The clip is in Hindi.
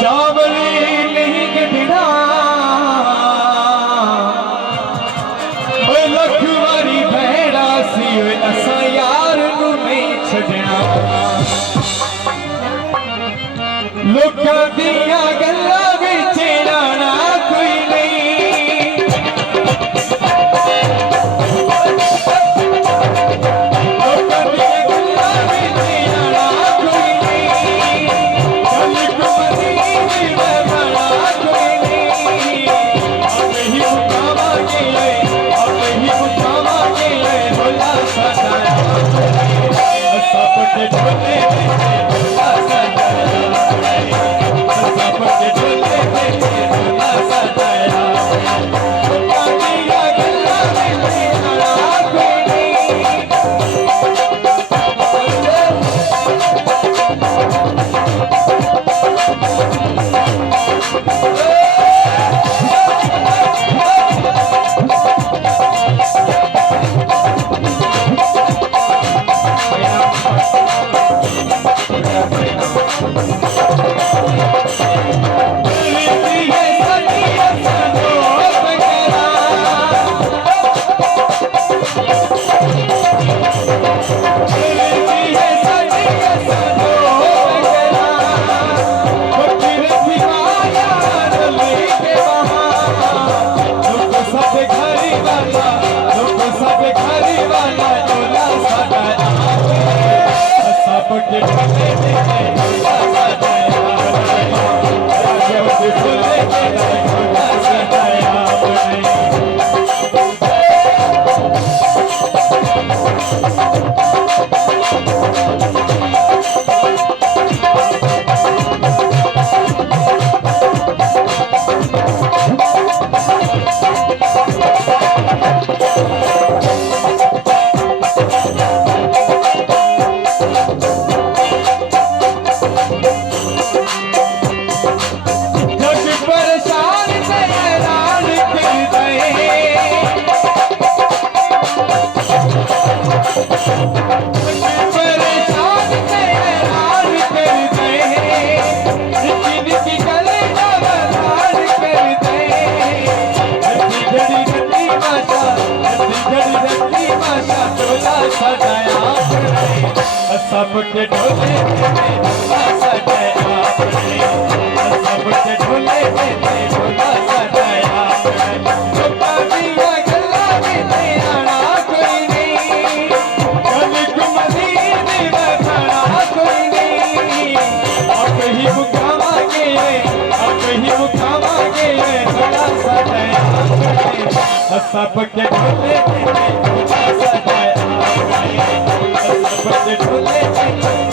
चावली नहीं गढ़ना लखवारी भैड़ा सी असा यार नू नहीं छड़ना लोकां दियां गल्लां विच राणा कोई नहीं लोकां दियां गल्लां विच राणा कोई नहीं चल कुमरी मैं बड़ा कोई नहीं अब ही उठावांगे भोला सदाया सब के ढोले भोला सदाया सब के ढोले भोला सदाया पानिया गल्ला में तेरा कोई सब के ढोले भोला सदाया सब के ढोले भोला सदाया पानिया गल्ला में तेरा कोई नहीं चल कुमरी मैं बड़ा कोई नहीं अब ही मुखावांगे भोला सदाया सब के ढोले भोला सदाया सब के ढोले